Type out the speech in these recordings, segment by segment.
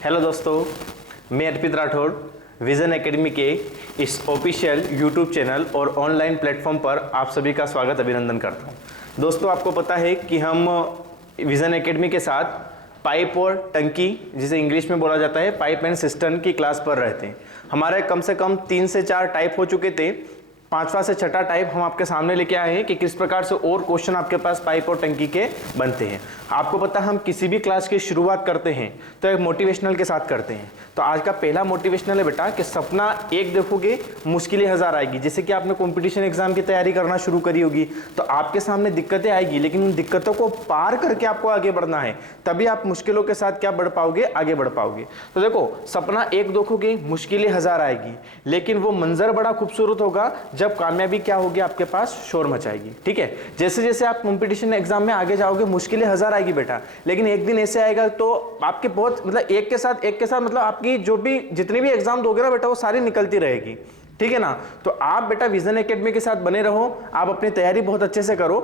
Hello दोस्तों, मैं अर्पित Rathore vision academy के इस ऑफिशियल यूट्यूब चैनल और ऑनलाइन प्लेटफॉर्म पर आप सभी का स्वागत अभिनंदन करता हूं। दोस्तों, आपको पता है कि हम विज़न एकेडमी के साथ पाइप और टंकी, जिसे इंग्लिश में बोला जाता है पाइप एंड सिस्टम की क्लास पर रहते हैं। हमारे कम से कम 3 से 4 टाइप हो चुके थे। 5वां से 6ठा टाइप हम आपके सामने लेके आए हैं कि किस प्रकार से और क्वेश्चन आपके पास पाइप और टंकी के बनते हैं। आपको पता है हम किसी भी क्लास की शुरुआत करते हैं तो एक मोटिवेशनल के साथ करते हैं। तो आज का पहला मोटिवेशनल है बेटा कि सपना एक देखोगे मुश्किलें हजार आएगी। जैसे कि आपने कंपटीशन एग्जाम की तैयारी करना शुरू करी होगी तो आपके सामने दिक्कतें आएगी, लेकिन उन दिक्कतों को पार करके आपको आगे बढ़ना है, तभी आप मुश्किलों के साथ क्या बढ़ पाओगे, आगे बढ़ पाओगे। तो देखो, सपना एक देखोगे मुश्किलें हजार आएगी, लेकिन वो मंजर बड़ा खूबसूरत होगा जब कामयाबी क्या होगी आपके पास शोर मचाएगी। ठीक है, जैसे जैसे आप कंपटीशन एग्जाम में आगे जाओगे मुश्किलें हजार आएगी बेटा, लेकिन एक दिन ऐसे आएगा तो आपके बहुत मतलब एक के साथ मतलब आपकी जो भी जितनी भी एग्जाम दोगे ना बेटा वो सारी निकलती रहेगी। ठीक है ना। तो आप बेटा विजन एकेडमी के साथ बने रहो, आप अपनी तैयारी बहुत अच्छे से करो।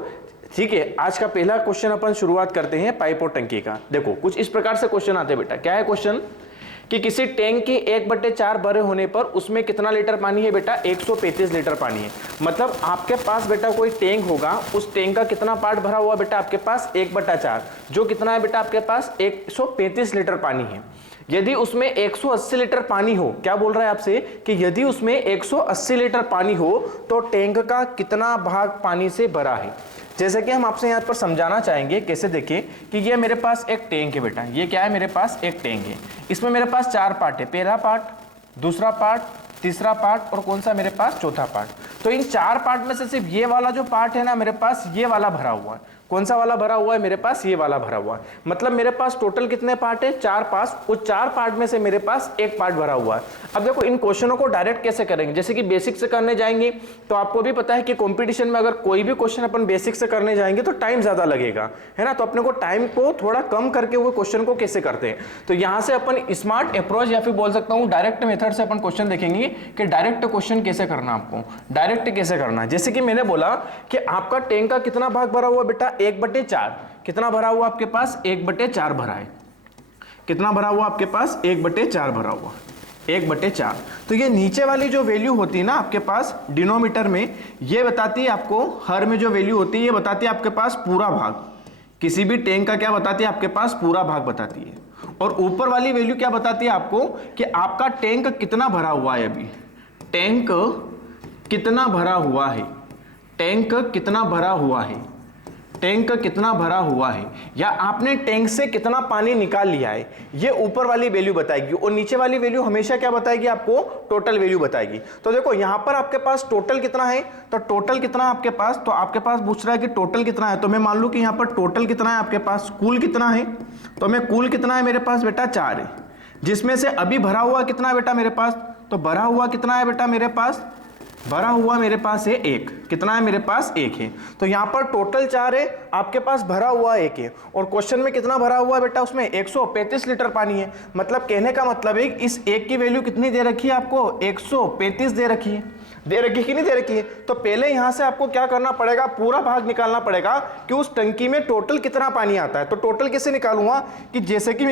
ठीक है, आज का पहला क्वेश्चन अपन शुरुआत करते हैं पाइप और टंकी का। देखो, कुछ इस प्रकार से क्वेश्चन आते हैं बेटा। क्या है क्वेश्चन कि किसी टैंक के 1/4 भरे होने पर उसमें कितना लीटर पानी है बेटा? 135 लीटर पानी है। मतलब आपके पास बेटा कोई टैंक होगा, उस टैंक का कितना पार्ट भरा हुआ बेटा आपके पास? 1/4, जो कितना है बेटा आपके पास? 135 लीटर पानी है। यदि उसमें 180 लीटर पानी हो, क्या बोल रहा है आपसे कि यदि उसमें 180 लीटर पानी हो तो टैंक का कितना भाग पानी से भरा है? जैसे कि हम आपसे यहाँ पर समझाना चाहेंगे। कैसे? देखिए कि ये मेरे पास एक टैंक है बेटा। ये क्या है? मेरे पास एक टैंक है। इसमें मेरे पास 4 पार्ट है। पहला पार्ट, दूसरा पार्ट, तीसरा पार्ट और कौन सा मेरे पास? चौथा पार्ट। तो इन 4 पार्ट में से सिर्फ ये वाला जो पार्ट है ना मेरे पास, ये वाला भरा हुआ है। कौन सा वाला भरा हुआ है? मेरे पास ये वाला भरा हुआ है। मतलब मेरे पास टोटल कितने पार्ट है? 4 पार्ट। उस 4 पार्ट में से मेरे पास एक पार्ट भरा हुआ है। अब देखो, इन क्वेश्चनों को डायरेक्ट कैसे करेंगे? जैसे कि बेसिक से करने जाएंगे तो आपको भी पता है कि कंपटीशन में अगर कोई भी क्वेश्चन अपन बेसिक से करने जाएंगे तो टाइम ज्यादा लगेगा, है ना। तो अपने को टाइम को थोड़ा कम करके वो क्वेश्चन को कैसे करते हैं, तो यहां से अपन स्मार्ट अप्रोच या फिर बोल सकता हूं डायरेक्ट मेथड से अपन क्वेश्चन देखेंगे कि डायरेक्ट क्वेश्चन कैसे करना, आपको डायरेक्ट कैसे करना। जैसे कि मैंने बोला कि आपका टैंक का कितना भाग भरा हुआ बेटा? 1/4। कितना भरा हुआ आपके पास? 1/4 भरा है। कितना भरा हुआ आपके पास? 1/4 भरा हुआ, 1/4। तो ये नीचे वाली जो वैल्यू होती है ना आपके पास डिनोमीटर में, ये बताती है आपको, हर में जो वैल्यू होती है ये बताती है आपके पास पूरा भाग। किसी भी टैंक का क्या बताती है? आपके पास पूरा भाग बताती है। और ऊपर वाली वैल्यू क्या बताती है आपको कि आपका टैंक कितना भरा हुआ है। अभी टैंक कितना भरा हुआ है, टैंक कितना भरा हुआ है, टैंक कितना भरा हुआ है, या आपने टैंक से कितना पानी निकाल लिया है, ये ऊपर वाली वैल्यू बताएगी। और नीचे वाली वैल्यू हमेशा क्या बताएगी? आपको टोटल वैल्यू बताएगी। तो देखो यहां पर आपके पास टोटल कितना है, तो टोटल कितना आपके पास, तो आपके पास पूछ रहा है कि टोटल कितना है। तो मैं मान लूं कि यहां पर टोटल कितना है आपके पास, कुल कितना है। तो मैं कुल कितना है मेरे पास बेटा? 4 है। जिसमें से अभी भरा हुआ कितना है बेटा मेरे पास? तो भरा हुआ कितना है बेटा मेरे पास? भरा हुआ मेरे पास है 1। कितना है मेरे पास? 1 है। तो यहां पर टोटल 4 है, आपके पास भरा हुआ 1 है। और क्वेश्चन में कितना भरा हुआ है बेटा? उसमें 135 लीटर पानी है। मतलब कहने का मतलब है इस 1 की वैल्यू कितनी दे रखी है आपको? 135 दे रखी है। दे रखी कि नहीं दे रखी है? तो पहले यहां से आपको क्या करना पड़ेगा? पूरा भाग निकालना पड़ेगा कि उस टंकी में टोटल कितना पानी आता है। तो टोटल कैसे निकालूंगा कि जैसे कि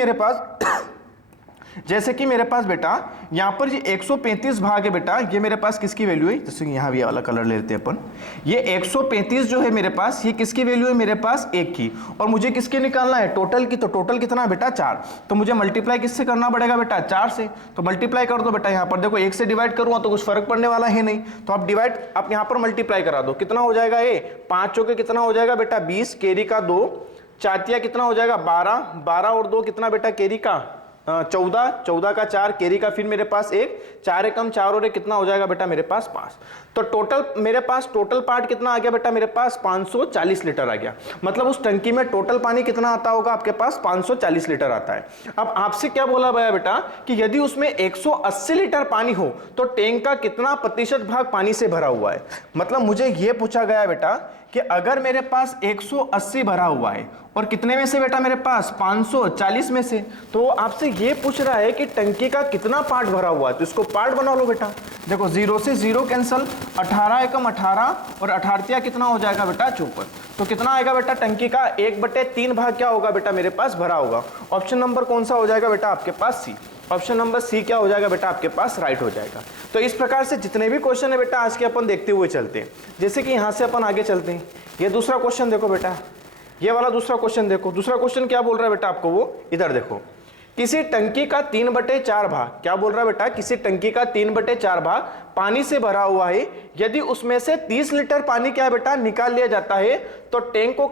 मेरे पास बेटा यहां पर ये 135 भाग है बेटा, ये मेरे पास किसकी वैल्यू है? जैसे यहां भी वाला कलर ले लेते हैं अपन। ये 135 जो है मेरे पास, ये किसकी वैल्यू है? मेरे पास 1 की। और मुझे किसके निकालना है? टोटल की। तो टोटल कितना है बेटा? 4। तो मुझे मल्टीप्लाई किससे करना पड़ेगा बेटा? 4 से। तो मल्टीप्लाई कर दो बेटा। यहां पर देखो 1 से डिवाइड करूंगा तो कुछ फर्क पड़ने वाला है नहीं, तो आप डिवाइड, आप यहां पर मल्टीप्लाई करा दो। कितना हो जाएगा? ये 5 चौके कितना हो जाएगा बेटा? 20, कैरी का 2, चातिया कितना हो जाएगा? 12, 12 और 2 कितना बेटा? कैरी का 14, 14 का 4, कैरी का फिर मेरे पास 1, 4 एकम 4 और 1 कितना हो जाएगा बेटा? मेरे पास 5। तो टोटल मेरे पास टोटल पार्ट कितना आ गया बेटा? मेरे पास 540 लीटर आ गया। मतलब उस टंकी में टोटल पानी कितना आता होगा आपके पास? 540 लीटर आता है। अब आपसे क्या बोला गया बेटा कि यदि उसमें 180 लीटर पानी हो तो टैंक का कितना प्रतिशत भाग पानी से भरा हुआ है। मतलब मुझे यह पूछा गया बेटा कि अगर मेरे पास 180 भरा हुआ है और कितने में से बेटा मेरे पास 540 में से, तो वो आपसे ये पूछ रहा है कि टंकी का कितना पार्ट भरा हुआ है, तो इसको पार्ट बना लो बेटा। देखो 0 से 0 कैंसल, 18 एकम 18 और 18 कितना हो जाएगा बेटा 54। तो कितना आएगा बेटा टंकी का 1/3 भाग क्या होगा बेटा मेरे पास भरा होगा। ऑप्शन नंबर कौन सा हो जाएगा बेटा आपके पास सी। ऑप्शन नंबर सी क्या हो जाएगा बेटा आपके पास राइट हो जाएगा। तो इस प्रकार से जितने भी क्वेश्चन है बेटा आज के अपन देखते हुए चलते हैं। जैसे कि यहां से अपन आगे चलते हैं, ये दूसरा क्वेश्चन देखो बेटा, ये वाला दूसरा क्वेश्चन देखो। दूसरा क्वेश्चन क्या बोल रहा है बेटा आपको, वो इधर देखो, किसी टंकी का 3/4 भाग, क्या बोल रहा है बेटा, किसी टंकी का 3/4 भाग पानी से भरा हुआ है। यदि उसमें से 30 लीटर पानी क्या है बेटा निकाल लिया जाता है तो टैंक को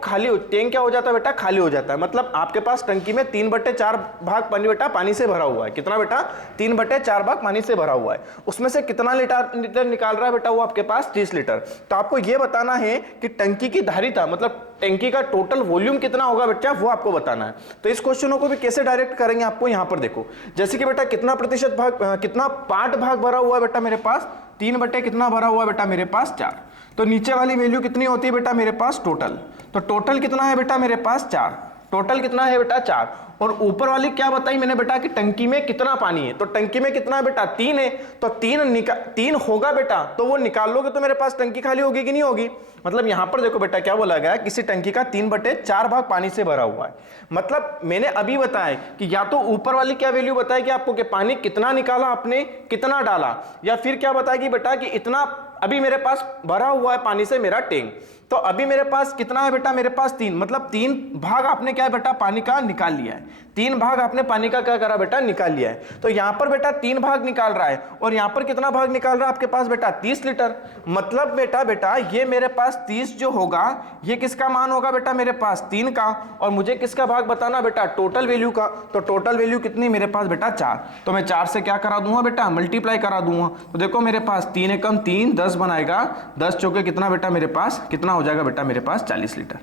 टैंक क्या हो जाता है बेटा खाली हो जाता है। मतलब आपके पास टंकी में 3/4 भाग पानी बेटा पानी से भरा हुआ है। कितना बेटा 3/4 भाग पानी से भरा हुआ है। उसमें से कितना लीटर निकाल रहा है बेटा वो आपके पास 30 लीटर। तो आपको यह बताना है कि टंकी की धारिता मतलब टंकी का टोटल वॉल्यूम कितना होगा बेटा वो आपको बताना है। तो इस क्वेश्चनों को भी कैसे डायरेक्ट करेंगे आपको यहां पर देखो, जैसे कि बेटा कितना प्रतिशत भाग कितना पार्ट भाग भरा हुआ है बेटा मेरे पास 3 कितना भरा हुआ है बेटा मेरे पास 4। तो नीचे वाली वैल्यू कितनी होती है बेटा मेरे पास टोटल, तो टोटल कितना है बेटा मेरे पास 4, टोटल कितना है बेटा 4। और ऊपर वाली क्या बताई मैंने बेटा कि टंकी में कितना पानी है, तो टंकी में कितना है बेटा 3 है, तो 3 होगा बेटा, तो वो निकाल लोगे तो मेरे पास टंकी खाली होगी कि नहीं होगी। मतलब यहां पर देखो बेटा क्या बोला गया, किसी टंकी का 3/4 भाग पानी से भरा हुआ है। मतलब मैंने अभी बताया कि या तो ऊपर वाली क्या वैल्यू बताएगी आपको कि पानी कितना निकाला आपने कितना डाला, या फिर क्या बताएगी बेटा कि इतना अभी मेरे पास भरा हुआ है पानी से मेरा टैंक। तो अभी मेरे पास कितना है बेटा मेरे पास 3, मतलब 3 भाग आपने क्या है बेटा पानी का निकाल लिया है। 3 भाग आपने पानी का क्या करा बेटा निकाल लिया है। तो यहां पर बेटा 3 भाग निकाल रहा है और यहां पर कितना भाग निकाल रहा है आपके पास बेटा 30 लीटर। मतलब बेटा ये मेरे पास 30 जो होगा ये किसका मान होगा बेटा मेरे पास 3 का, और मुझे किसका भाग बताना बेटा टोटल वैल्यू का। तो टोटल वैल्यू कितनी मेरे पास बेटा 4, तो मैं 4 से क्या करा दूंगा बेटा मल्टीप्लाई करा दूंगा। तो देखो मेरे पास 3 एकम 3 10 बनाएगा, 10 चौके कितना बेटा मेरे पास कितना हो जाएगा बेटा मेरे पास 40 लीटर।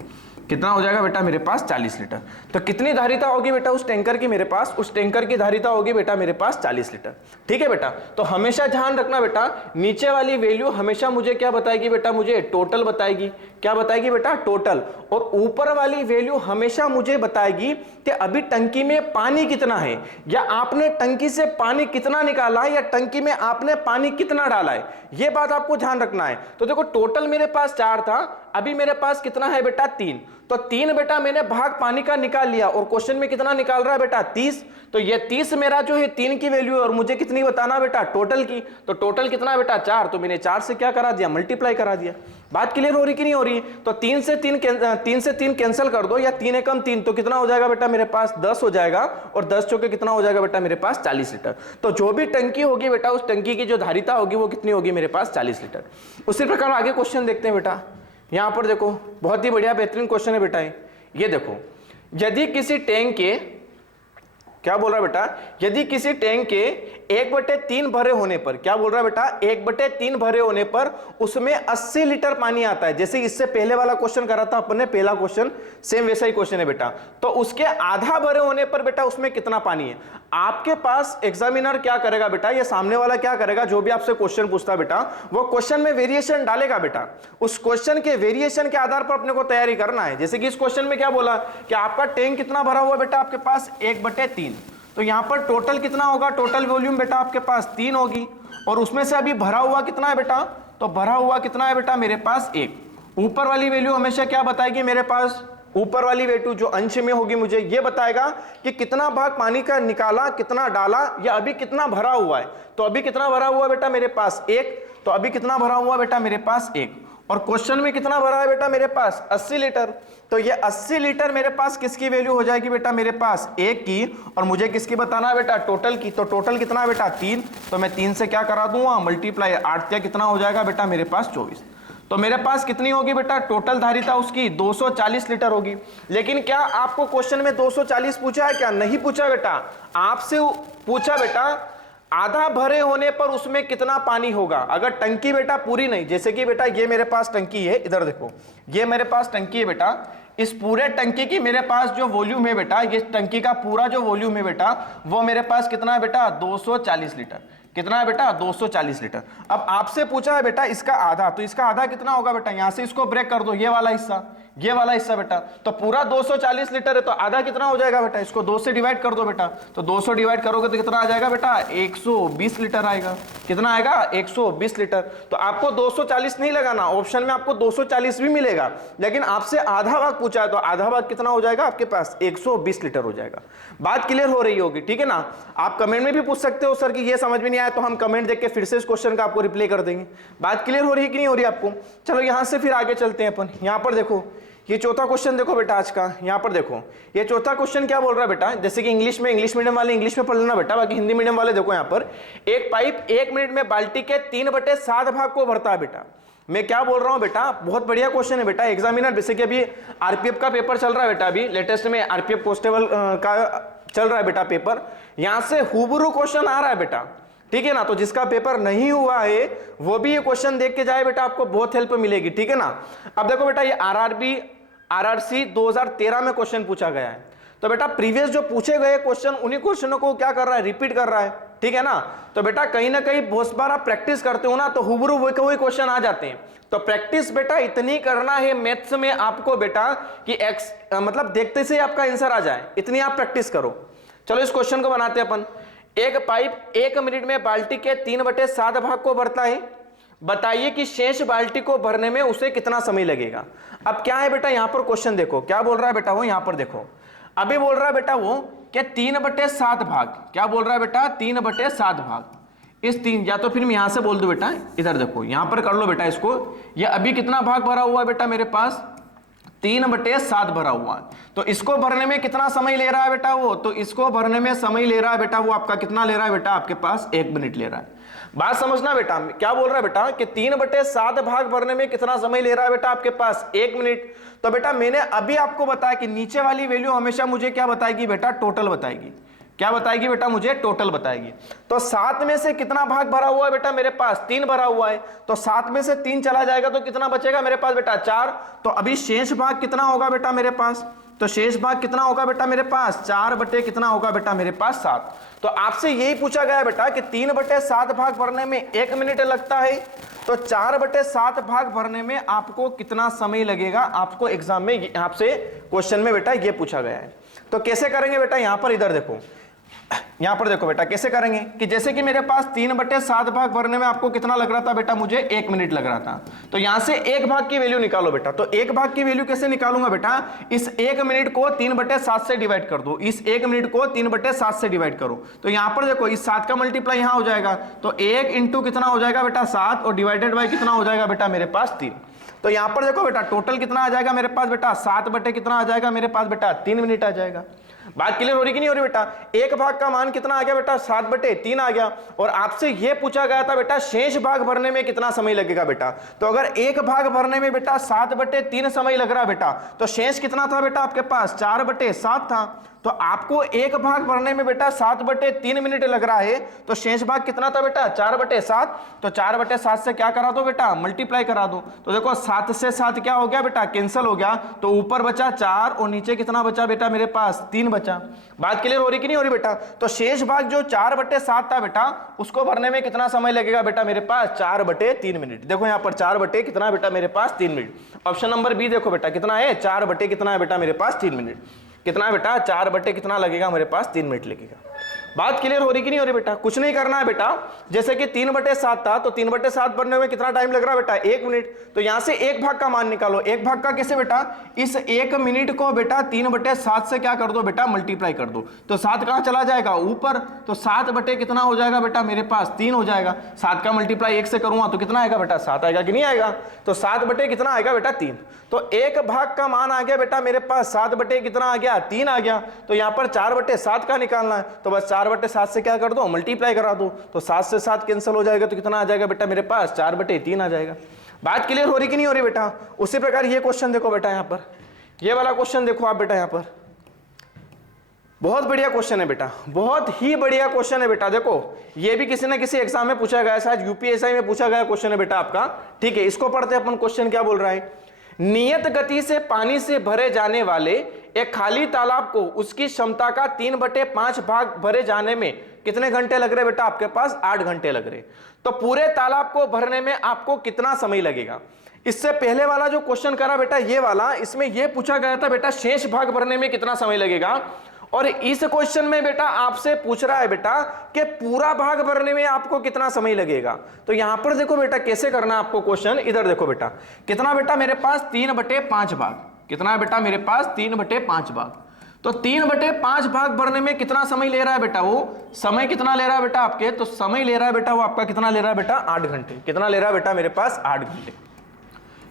कितना हो जाएगा बेटा मेरे पास 40 लीटर। तो कितनी धारिता होगी बेटा उस टैंकर की मेरे पास, उस टैंकर की धारिता होगी बेटा मेरे पास 40 लीटर। ठीक है बेटा, तो हमेशा ध्यान रखना बेटा नीचे वाली वैल्यू हमेशा मुझे क्या बताएगी बेटा मुझे टोटल बताएगी। क्या बताएगी बेटा टोटल, और ऊपर वाली वैल्यू हमेशा मुझे बताएगी कि अभी टंकी में पानी कितना है, या आपने टंकी से पानी कितना निकाला है, या टंकी में आपने पानी कितना डाला है। यह बात आपको ध्यान रखना है। तो देखो टोटल मेरे पास 4 था, अभी मेरे पास कितना है बेटा 3, तो 3 बेटा मैंने भाग पानी का निकाल लिया और क्वेश्चन में कितना निकाल रहा है बेटा 30। तो ये 30 मेरा जो है 3 की वैल्यू है और मुझे कितनी बताना बेटा टोटल की। तो टोटल कितना बेटा 4, तो मैंने 4 से क्या करा दिया मल्टीप्लाई करा दिया। बात क्लियर हो रही कि नहीं हो रही। तो 3 से 3 कैंसिल कर दो, या 3 एकम 3, तो कितना हो जाएगा बेटा मेरे पास 10 हो जाएगा, और 10 चौके कितना हो जाएगा बेटा मेरे पास 40 लीटर। तो जो भी टंकी होगी बेटा उस टंकी की जो धारिता होगी वो कितनी होगी मेरे पास 40 लीटर। उसी प्रकार आगे क्वेश्चन देखते हैं बेटा। यहां पर देखो बहुत ही बढ़िया बेहतरीन क्वेश्चन है बेटा ये देखो, यदि किसी टैंक के क्या बोल रहा है बेटा, यदि किसी टैंक के 1/3 भरे होने पर, क्या बोल रहा है बेटा 1/3 भरे होने पर उसमें 80 लीटर पानी आता है। जैसे इससे पहले वाला क्वेश्चन करा था अपन ने, पहला क्वेश्चन सेम वैसा ही क्वेश्चन है बेटा। तो उसके आधा भरे होने पर बेटा उसमें कितना पानी है। आपके पास एग्जामिनर क्या करेगा बेटा, ये सामने वाला क्या करेगा, जो भी आपसे क्वेश्चन पूछता है बेटा वो क्वेश्चन में वेरिएशन डालेगा बेटा। उस क्वेश्चन के वेरिएशन के आधार पर अपने को तैयारी करना है। जैसे कि इस क्वेश्चन में क्या बोला कि आपका टैंक कितना भरा हुआ बेटा आपके पास 1/3, तो यहां पर टोटल कितना होगा, टोटल वॉल्यूम बेटा आपके पास 3 होगी, और उसमें से अभी भरा हुआ कितना है बेटा, तो भरा हुआ कितना है बेटा मेरे पास 1। ऊपर वाली वैल्यू हमेशा क्या बताएगी मेरे पास, ऊपर वाली वैल्यू जो अंश में होगी मुझे ये बताएगा कि कितना भाग पानी का निकाला कितना डाला, या अभी कितना भरा हुआ है। तो अभी कितना भरा हुआ बेटा मेरे पास 1, तो अभी कितना भरा हुआ बेटा मेरे पास 1, और क्वेश्चन में कितना भरा है बेटा मेरे पास 80 लीटर। तो ये 80 लीटर मेरे पास किसकी वैल्यू हो जाएगी बेटा मेरे पास 1 की, और मुझे किसकी बताना है बेटा टोटल की। तो टोटल कितना है बेटा 3, तो मैं 3 से क्या करा दूंगा मल्टीप्लाई, 8 कितना हो जाएगा बेटा मेरे पास 24। तो मेरे पास कितनी होगी बेटा टोटल धारिता उसकी 240 लीटर होगी। लेकिन क्या आपको क्वेश्चन में 240 पूछा है क्या, नहीं पूछा बेटा। आपसे पूछा बेटा आधा भरे होने पर उसमें कितना पानी होगा। अगर टंकी बेटा पूरी नहीं, जैसे कि बेटा ये मेरे पास टंकी है, इधर देखो ये मेरे पास टंकी है बेटा, इस पूरे टंकी की मेरे पास जो वॉल्यूम है बेटा, ये टंकी का पूरा जो वॉल्यूम है बेटा, वो मेरे पास कितना है बेटा, 240 लीटर। कितना है बेटा, 240 लीटर। अब आपसे पूछा है बेटा इसका आधा, तो इसका आधा कितना होगा बेटा, यहां से इसको ब्रेक कर दो, ये वाला हिस्सा, ये वाला हिस्सा बेटा, तो पूरा 240 लीटर है, तो आधा कितना हो जाएगा बेटा, इसको 2 से डिवाइड कर दो बेटा, तो 2 से डिवाइड करोगे तो कितना आ जाएगा बेटा, 120 लीटर आएगा। कितना आएगा, 120 लीटर। तो आपको 240 नहीं लगाना, ऑप्शन में आपको 240 भी मिलेगा, लेकिन आपसे आधा भाग पूछा है, तो आधा भाग कितना हो जाएगा आपके पास, 120 लीटर हो जाएगा। बात क्लियर हो रही होगी, ठीक है ना। आप कमेंट में भी पूछ सकते हो सर कि ये समझ में नहीं आया, तो हम कमेंट देख के फिर से इस क्वेश्चन का आपको रिप्लाई कर देंगे। बात क्लियर हो रही है कि नहीं हो रही आपको। चलो यहां से फिर आगे चलते हैं अपन। यहां पर देखो, ये चौथा क्वेश्चन देखो बेटा आज का। यहां पर देखो, ये चौथा क्वेश्चन क्या बोल रहा है बेटा, जैसे कि इंग्लिश मीडियम वाले इंग्लिश में पढ़ लेना बेटा, बाकी हिंदी मीडियम वाले देखो यहां पर, एक पाइप 1 मिनट में बाल्टी के 3/7 भाग को भरता है बेटा। मैं क्या बोल रहा हूं बेटा, बहुत बढ़िया क्वेश्चन है बेटा। एग्जामिनर जैसे कि अभी आरपीएफ का पेपर चल रहा है बेटा, अभी लेटेस्ट में आरपीएफ कांस्टेबल का चल रहा है बेटा पेपर, यहां से हुबरू क्वेश्चन आ रहा है बेटा, ठीक है ना। तो जिसका पेपर नहीं हुआ है वो भी ये क्वेश्चन देख के जाए बेटा, आपको बहुत हेल्प मिलेगी, ठीक है ना। अब देखो बेटा, ये आरआरसी 2013 में क्वेश्चन पूछा गया है, तो बेटा प्रीवियस जो पूछे गए क्वेश्चन, उन्हीं क्वेश्चनों को क्या कर रहा है, रिपीट कर रहा है, ठीक है ना। तो बेटा कहीं ना कहीं बहुत बार आप प्रैक्टिस करते हो ना, तो हुबरू वही क्वेश्चन आ जाते हैं। तो प्रैक्टिस बेटा इतनी करना है मैथ्स में आपको बेटा कि मतलब देखते से आपका आंसर आ जाए, इतनी आप प्रैक्टिस करो। चलो इस क्वेश्चन को बनाते हैं अपन। एक पाइप 1 मिनट में बाल्टी के 3/7 भाग को भरता है, बताइए कि शेष बाल्टी को भरने में उसे कितना समय लगेगा। अब क्या है बेटा, यहां पर क्वेश्चन देखो क्या बोल रहा है बेटा, वो यहां पर देखो, अभी बोल रहा है बेटा वो कि 3/7 भाग, क्या बोल रहा है बेटा, 3/7 भाग। इस 3, या तो फिर मैं यहां से बोल दूं बेटा, इधर देखो यहां पर कर लो बेटा इसको, ये अभी कितना भाग भरा हुआ है बेटा, मेरे पास 3/7 भरा हुआ है। तो इसको भरने में कितना समय ले रहा है बेटा वो, तो इसको भरने में समय ले रहा है बेटा वो आपका कितना ले रहा है बेटा, आपके पास 1 मिनट ले रहा है। बात समझना बेटा, क्या बोल रहा है बेटा कि 3/7 भाग भरने में कितना समय ले रहा है बेटा, आपके पास 1 मिनट। तो बेटा मैंने अभी आपको बताया कि नीचे वाली वैल्यू हमेशा मुझे क्या बताएगी बेटा, टोटल बताएगी। क्या बताएगी बेटा, मुझे टोटल बताएगी। तो 7 में से कितना भाग भरा हुआ है बेटा, मेरे पास 3 भरा हुआ है, तो 7 में से 3 चला जाएगा तो कितना बचेगा मेरे पास बेटा, 4। तो अभी शेष भाग कितना होगा बेटा मेरे पास, तो शेष भाग कितना होगा बेटा मेरे पास, 4 कितना होगा बेटा मेरे पास, 7। तो आपसे यही पूछा गया बेटा कि 3/7 भाग भरने में 1 मिनट लगता है, तो 4/7 भाग भरने में आपको कितना समय लगेगा, आपको एग्जाम में आपसे क्वेश्चन में बेटा ये पूछा गया है। तो कैसे करेंगे बेटा, यहां पर इधर देखो, यहां पर देखो बेटा कैसे करेंगे कि जैसे कि मेरे पास 3/7 भाग भरने में आपको कितना लग रहा था बेटा, मुझे 1 मिनट लग रहा था। तो यहां से 1 भाग की वैल्यू निकालो बेटा। तो 1 भाग की वैल्यू कैसे निकालूंगा बेटा, इस 1 मिनट को 3/7 से डिवाइड कर दो, इस 1 मिनट को 3/7 से डिवाइड करो। तो यहां पर देखो इस 7 का मल्टीप्लाई यहां हो जाएगा, तो 1 इंटू कितना हो जाएगा बेटा 7, और डिवाइडेड बाय कितना हो जाएगा बेटा मेरे पास 3। तो यहां पर देखो बेटा टोटल कितना आ जाएगा मेरे पास बेटा, 7 कितना आ जाएगा मेरे पास बेटा, 3 मिनट आ जाएगा। बात क्लियर हो रही कि नहीं हो रही बेटा। 1 भाग का मान कितना आ गया बेटा, 7/3 आ गया। और आपसे ये पूछा गया था बेटा शेष भाग भरने में कितना समय लगेगा बेटा। तो अगर 1 भाग भरने में बेटा 7/3 समय लग रहा बेटा, तो शेष कितना था बेटा आपके पास, 4/7 था। तो आपको 1 भाग भरने में बेटा 7/3 मिनट लग रहा है, तो शेष भाग कितना था बेटा, 4/7। तो 4/7 से क्या करा दो बेटा, मल्टीप्लाई करा दो। तो देखो 7 से 7 क्या हो गया बेटा, कैंसिल हो गया। तो ऊपर बचा 4 और नीचे कितना बचा बेटा मेरे पास, 3 बचा। बात क्लियर हो रही कि नहीं हो रही बेटा। तो शेष भाग जो 4/7 था बेटा, उसको भरने में कितना समय लगेगा बेटा मेरे पास, 4/3 मिनट। देखो यहाँ पर 4 कितना बेटा मेरे पास, 3 मिनट। ऑप्शन नंबर बी देखो बेटा कितना है, 4 कितना है बेटा मेरे पास, 3 मिनट। कितना है बेटा, 4 कितना लगेगा मेरे पास, 3 मिनट लगेगा। बात क्लियर हो रही कि नहीं हो रही बेटा। कुछ नहीं करना है बेटा, जैसे कि 3/7 था, तो 3/7 भरने में कितना टाइम लग रहा है बेटा, 1 मिनट। तो यहां से 1 भाग का मान निकालो। 1 भाग का कैसे बेटा, इस 1 मिनट को बेटा 3/7 से क्या कर दो बेटा, मल्टीप्लाई कर दो। तो 7 कहां चला जाएगा, ऊपर। तो 7 कितना हो जाएगा बेटा मेरे पास, 3 हो जाएगा। 7 का मल्टीप्लाई 1 से करूंगा तो कितना आएगा बेटा, 7 आएगा कि नहीं आएगा। तो 7 कितना आएगा बेटा, 3। तो 1 भाग का मान आ गया बेटा मेरे पास 7 कितना आ गया, 3 आ गया। तो यहां पर 4/7 का निकालना है, तो बस 4/7 से क्या कर दो, मल्टीप्लाई करा दो। तो 7 से 7 कैंसिल हो जाएगा, तो कितना आ जाएगा बेटा मेरे पास, 4/3 आ जाएगा। बात क्लियर हो रही कि नहीं हो रही बेटा। उसी प्रकार ये क्वेश्चन देखो बेटा, यहां पर ये वाला क्वेश्चन देखो आप बेटा, यहां पर बहुत बढ़िया क्वेश्चन है बेटा, बहुत ही बढ़िया क्वेश्चन है बेटा। देखो ये भी किसी ना किसी एग्जाम में पूछा गया है, शायद यूपीएससी में पूछा गया क्वेश्चन है बेटा आपका। ठीक है, इसको पढ़ते हैं अपन। क्वेश्चन क्या बोल रहा है, नियत गति से पानी से भरे जाने वाले एक खाली तालाब को उसकी क्षमता का 3/5 भाग भरे जाने में कितने घंटे लग रहे बेटा? आपके पास 8 घंटे लग रहे। तो पूरे तालाब को भरने में आपको कितना समय लगेगा? इससे पहले वाला जो क्वेश्चन करा बेटा ये वाला, इसमें ये पूछा गया था बेटा शेष भाग भरने में कितना समय लगेगा, और इस क्वेश्चन में बेटा आपसे पूछ रहा है बेटा कि पूरा भाग भरने में आपको कितना समय लगेगा। तो यहां पर देखो बेटा कैसे करना है आपको क्वेश्चन, इधर देखो बेटा कितना बेटा मेरे पास 3/5 भाग, कितना है बेटा मेरे पास 3/5 भाग। तो 3/5 भाग भरने में कितना समय ले रहा है बेटा? वो समय कितना ले रहा है बेटा आपके? तो समय ले रहा है बेटा वो आपका कितना ले रहा है बेटा? 8 घंटे। कितना ले रहा है बेटा मेरे पास? 8 घंटे।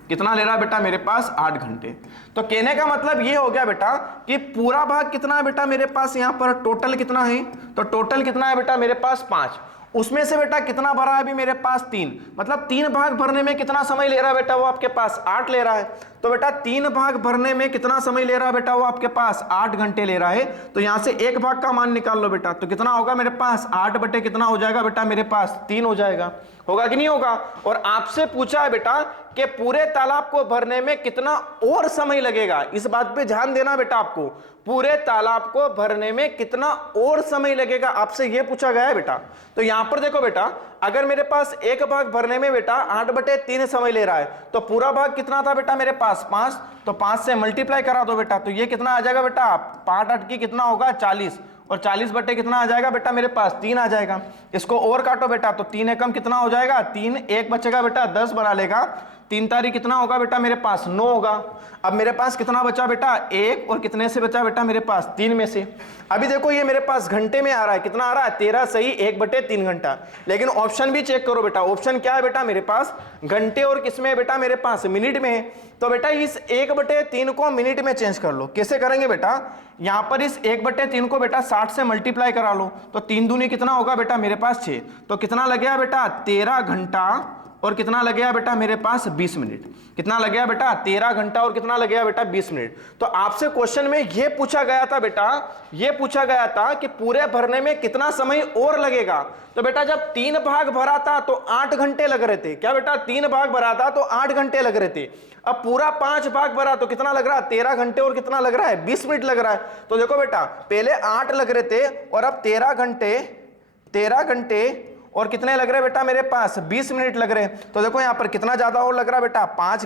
कितना ले रहा है बेटा मेरे पास? 8 घंटे। तो कहने का मतलब ये हो गया बेटा कि पूरा भाग कितना है बेटा मेरे पास, यहां पर टोटल कितना है? तो टोटल कितना है बेटा मेरे पास? 5। उसमें से बेटा कितना भरा है अभी मेरे पास? 3। मतलब 3 भाग भरने में कितना समय ले रहा है बेटा? वो आपके पास 8 ले रहा है। तो बेटा 3 भाग भरने में कितना समय ले रहा है बेटा? वो आपके पास 8 घंटे ले रहा है। तो यहां से एक भाग का मान निकाल लो बेटा, तो कितना होगा मेरे पास? 8 बटे कितना हो जाएगा बेटा मेरे पास? 3 हो जाएगा। होगा कि नहीं होगा? और आपसे पूछा है बेटा कि पूरे तालाब को भरने में कितना और समय लगेगा। इस बात पे ध्यान देना बेटा आपको, पूरे तालाब को भरने में कितना और समय लगेगा, आपसे यह पूछा गया है बेटा। तो यहां पर देखो बेटा, अगर मेरे पास एक भाग भरने में बेटा 8/3 समय ले रहा है, तो पूरा भाग कितना था बेटा मेरे पास? 5। तो 5 से मल्टीप्लाई करा दो बेटा, तो ये कितना आ जाएगा बेटा? 5 8 की कितना होगा? 40। और 40 बटे कितना आ जाएगा बेटा मेरे पास? 3 आ जाएगा। इसको और काटो बेटा, तो 3 एकम कितना हो जाएगा? 3। 1 बचेगा बेटा 10 बना लेगा। 3 तारीख कितना होगा बेटा मेरे पास? 9 होगा। अब मेरे पास कितना बचा बेटा? 1। और कितने से बचा बेटा मेरे पास? 3 में से। अभी देखो ये मेरे पास घंटे में आ रहा है, कितना आ रहा है? 13 सही 1/3 घंटा। लेकिन ऑप्शन भी चेक करो बेटा, ऑप्शन क्या है बेटा मेरे पास? घंटे और किसमें बेटा मेरे पास? मिनट में है। तो बेटा इस 1/3 को मिनट में चेंज कर लो। कैसे करेंगे बेटा? यहां पर इस 1/3 को बेटा 60 से मल्टीप्लाई करा लो, तो 3 दूनी कितना होगा बेटा मेरे पास? 6। तो कितना लग गया बेटा? 13 घंटा और कितना लग गया बेटा मेरे पास? 20 मिनट। कितना लग गया बेटा? 13 घंटा और कितना लग गया बेटा? 20 मिनट। तो आपसे क्वेश्चन में यह पूछा गया था बेटा, यह पूछा गया था कि पूरे भरने में कितना समय और लगेगा। तो बेटा जब 3 भाग भरा था तो 8 घंटे लग रहे थे। क्या बेटा? 3 भाग भरा था तो 8 घंटे लग रहे थे। अब पूरा 5 भाग भरा तो कितना लग रहा है? 13 घंटे और कितना लग रहा है? 20 मिनट लग रहा है। तो देखो बेटा पहले 8 लग रहे थे और अब 13 घंटे और कितने लग रहे बेटा मेरे पास? 20 मिनट लग रहे। तो देखो यहां पर कितना ज्यादा और लग रहा है बेटा? 5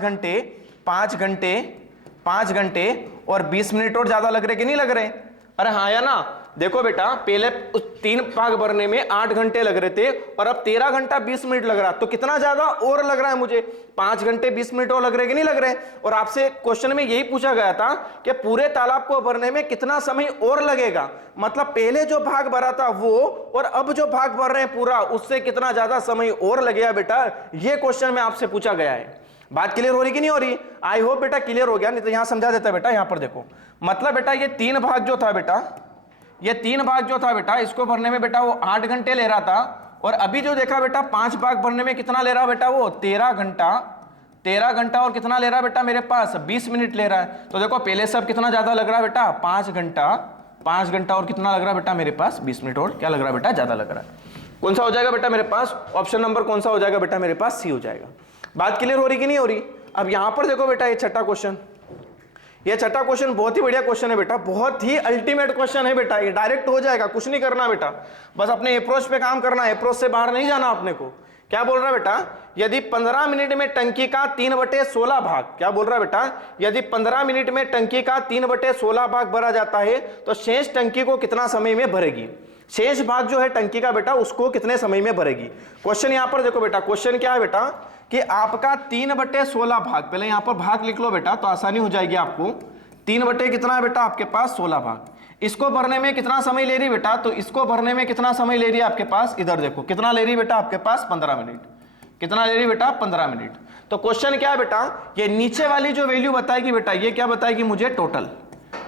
घंटे और 20 मिनट और ज्यादा लग रहे कि नहीं लग रहे? अरे हाँ या ना? देखो बेटा पहले उस 3 भाग भरने में 8 घंटे लग रहे थे और अब 13 घंटा 20 मिनट लग रहा, तो कितना ज्यादा और लग रहा है मुझे? 5 घंटे 20 मिनट और लग रहे कि नहीं लग रहे? और आपसे क्वेश्चन में यही पूछा गया था कि पूरे तालाब को भरने में कितना समय और लगेगा। मतलब पहले जो भाग भरा था वो और अब जो भाग भर रहे हैं पूरा, उससे कितना ज्यादा समय और लगेगा बेटा, ये क्वेश्चन में आपसे पूछा गया है। बात क्लियर हो रही कि नहीं हो रही? आई होप बेटा क्लियर हो गया, नहीं तो यहां समझा देता बेटा। यहां पर देखो मतलब बेटा ये 3 भाग जो था बेटा, ये 3 भाग जो था बेटा, इसको भरने में बेटा वो 8 घंटे ले रहा था। और अभी जो देखा बेटा 5 भाग भरने में कितना ले रहा बेटा? वो 13 घंटा और कितना ले रहा बेटा मेरे पास? 20 मिनट ले रहा है। तो देखो पहले सब कितना ज्यादा लग रहा है बेटा? 5 घंटा और कितना लग रहा है बेटा मेरे पास? 20 मिनट और क्या लग रहा है बेटा? ज्यादा लग रहा है। कौन सा हो जाएगा बेटा मेरे पास? ऑप्शन नंबर कौन सा हो जाएगा बेटा मेरे पास? सी हो जाएगा। बात क्लियर हो रही कि नहीं हो रही? अब यहां पर देखो बेटा ये छठा क्वेश्चन, ये छठा क्वेश्चन बहुत ही बढ़िया क्वेश्चन है बेटा, बहुत ही अल्टीमेट क्वेश्चन है बेटा। ये डायरेक्ट हो जाएगा, कुछ नहीं करना बेटा, बस अपने अप्रोच पे काम करना है, अप्रोच से बाहर नहीं जाना अपने को। क्या बोल रहा है बेटा? यदि 15 मिनट में टंकी का 3/16 भाग, क्या बोल रहा है बेटा? यदि 15 मिनट में टंकी का 3/16 भाग भरा जाता है तो शेष टंकी को कितना समय में भरेगी? शेष भाग जो है टंकी का बेटा उसको कितने समय में भरेगी? क्वेश्चन यहां पर देखो बेटा, क्वेश्चन क्या है बेटा कि आपका 3/16 भाग, पहले यहां पर भाग लिख लो बेटा तो आसानी हो जाएगी आपको। 3 बटे कितना है बेटा आपके पास? 16 भाग। इसको भरने में कितना समय ले रही बेटा? तो इसको भरने में कितना समय ले रही है आपके पास? इधर देखो कितना ले रही बेटा आपके पास? 15 मिनट। कितना ले रही बेटा? 15 मिनट। तो क्वेश्चन क्या है बेटा? ये नीचे वाली जो वैल्यू बताएगी बेटा, ये क्या बताएगी मुझे? टोटल।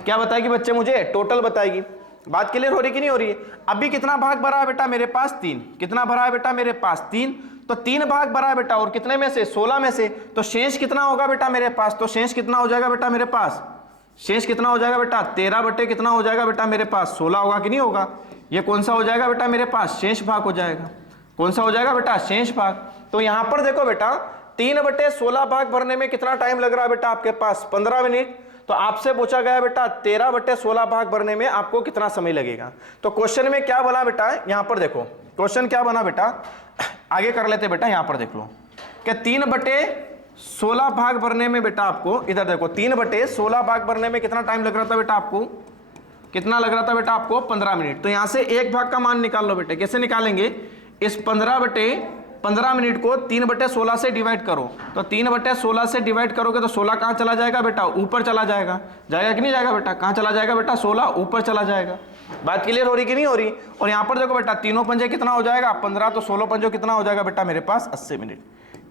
क्या बताएगी बच्चे मुझे? टोटल बताएगी। बात क्लियर हो रही कि नहीं हो रही है? अभी कितना भाग भरा है बेटा मेरे पास? 3। कितना भरा है बेटा मेरे पास? 3। तो 3 भाग भरा है बेटा और कितने में से? 16 में से। तो शेष कितना होगा बेटा मेरे पास? तो शेष कितना हो जाएगा बेटा मेरे पास? शेष कितना हो जाएगा बेटा? 13 बटे कितना हो जाएगा बेटा मेरे पास? 16 होगा कि नहीं होगा? ये कौन सा हो जाएगा बेटा मेरे पास? शेष भाग हो जाएगा। कौन सा हो जाएगा बेटा? शेष भाग। तो यहां पर देखो बेटा 3/16 भाग भरने में कितना टाइम लग रहा है बेटा आपके पास? 15 मिनट। तो आपसे पूछा गया बेटा 13/16 भाग भरने में आपको कितना समय लगेगा। तो क्वेश्चन में क्या बोला बेटा, यहां पर देखो क्वेश्चन क्या बना बेटा, आगे कर लेते बेटा, यहां पर देख लो कि 3/16 भाग भरने में बेटा आपको, इधर देखो 3/16 भाग भरने में कितना टाइम लग रहा था बेटा आपको? कितना लग रहा था बेटा आपको? 15 मिनट। तो यहां से एक भाग का मान निकाल लो बेटे। कैसे निकालेंगे? इस 15 मिनट को 3/16 से डिवाइड करो। तो 3/16 से डिवाइड करोगे तो 16 कहां चला जाएगा बेटा? ऊपर चला जाएगा। जाएगा कि नहीं जाएगा बेटा? कहां चला जाएगा बेटा? 16 ऊपर चला जाएगा। बात क्लियर हो रही कि नहीं हो रही? और यहां पर देखो बेटा, तीनों पंजे कितना हो जाएगा? 15। तो 16 पंजों कितना हो जाएगा बेटा मेरे पास? 80 मिनट।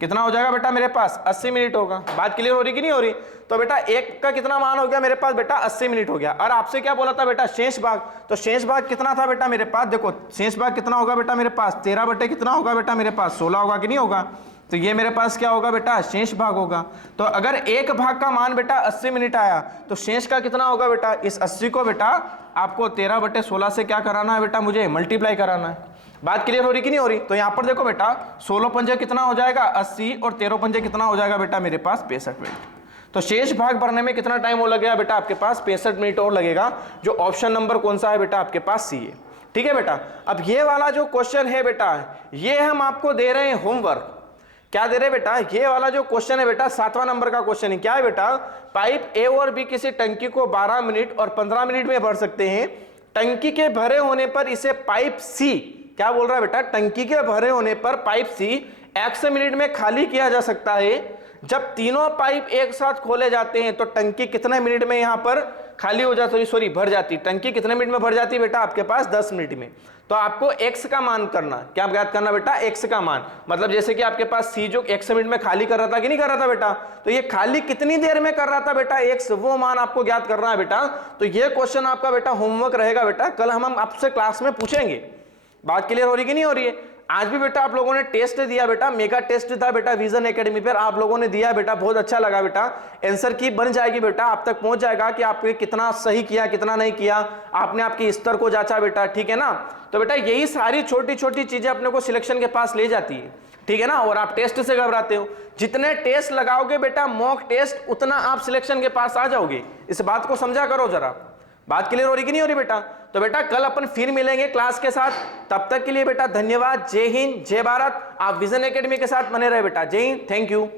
कितना हो जाएगा बेटा मेरे पास? 80 मिनट होगा। बात क्लियर हो रही कि नहीं हो रही? तो बेटा एक का कितना मान हो गया मेरे पास बेटा? 80 मिनट हो गया। और आपसे क्या बोला था बेटा? शेष भाग। तो शेष भाग कितना था बेटा मेरे पास? देखो शेष भाग कितना होगा बेटा मेरे पास? 13 बटे कितना होगा बेटा मेरे पास? 16 होगा कि नहीं होगा? तो ये मेरे पास क्या होगा बेटा? शेष भाग होगा। तो अगर एक भाग का मान बेटा 80 मिनट आया तो शेष का कितना होगा बेटा? इस 80 को बेटा आपको 13/16 से क्या कराना है बेटा? मुझे मल्टीप्लाई कराना है। बात क्लियर हो रही कि नहीं हो रही? तो यहां पर देखो बेटा 16 पंजे कितना हो जाएगा? 80। और 13 पंजे कितना हो जाएगा बेटा मेरे पास? 65 मिनट। तो शेष भाग भरने में कितना टाइम हो लगेगा बेटा आपके पास? 65 मिनट और लगेगा। जो ऑप्शन नंबर कौन सा है बेटा आपके पास? सी है। ठीक है बेटा। अब ये वाला जो क्वेश्चन है बेटा, ये हम आपको दे रहे हैं होमवर्क। क्या दे रहे बेटा? ये वाला जो क्वेश्चन है बेटा 7वां नंबर का क्वेश्चन है। क्या है बेटा? पाइप ए और बी किसी टंकी को 12 मिनट और 15 मिनट में भर सकते हैं। टंकी के भरे होने पर इसे पाइप सी, क्या बोल रहा है बेटा? टंकी के भरे होने पर पाइप सी x मिनट में खाली किया जा सकता है। जब तीनों पाइप एक साथ खोले जाते हैं तो टंकी कितने मिनट में यहां पर खाली हो जाती, सॉरी भर जाती? टंकी कितने मिनट में भर जाती है बेटा आपके पास? 10 मिनट में। तो आपको x का मान करना, क्या ज्ञात करना बेटा? x का मान। मतलब जैसे कि आपके पास c जो x मिनट में खाली कर रहा था कि नहीं कर रहा था बेटा, तो ये खाली कितनी देर में कर रहा था बेटा x, वो मान आपको ज्ञात करना है बेटा। तो ये क्वेश्चन आपका बेटा होमवर्क रहेगा बेटा, कल हम आपसे क्लास में पूछेंगे। बात क्लियर हो रही कि नहीं हो रही है? आज भी बेटा आप लोगों ने टेस्ट दिया बेटा, मेगा टेस्ट था बेटा विजन एकेडमी पर, आप लोगों ने दिया बेटा, बहुत अच्छा लगा बेटा। आंसर की बन जाएगी बेटा, आप तक पहुंच जाएगा कि आपने कितना सही किया कितना नहीं किया, आपने आपके स्तर को जांचा बेटा। ठीक है ना? तो बेटा यही सारी छोटी छोटी चीजें अपने को सिलेक्शन के पास ले जाती है। ठीक है ना? और आप टेस्ट से घबराते हो, जितने टेस्ट लगाओगे बेटा मॉक टेस्ट, उतना आप सिलेक्शन के पास आ जाओगे। इस बात को समझा करो जरा। बात क्लियर हो रही कि नहीं हो रही बेटा? तो बेटा कल अपन फिर मिलेंगे क्लास के साथ। तब तक के लिए बेटा धन्यवाद। जय हिंद, जय भारत। आप विजन एकेडमी के साथ बने रहे बेटा। जय हिंद, थैंक यू।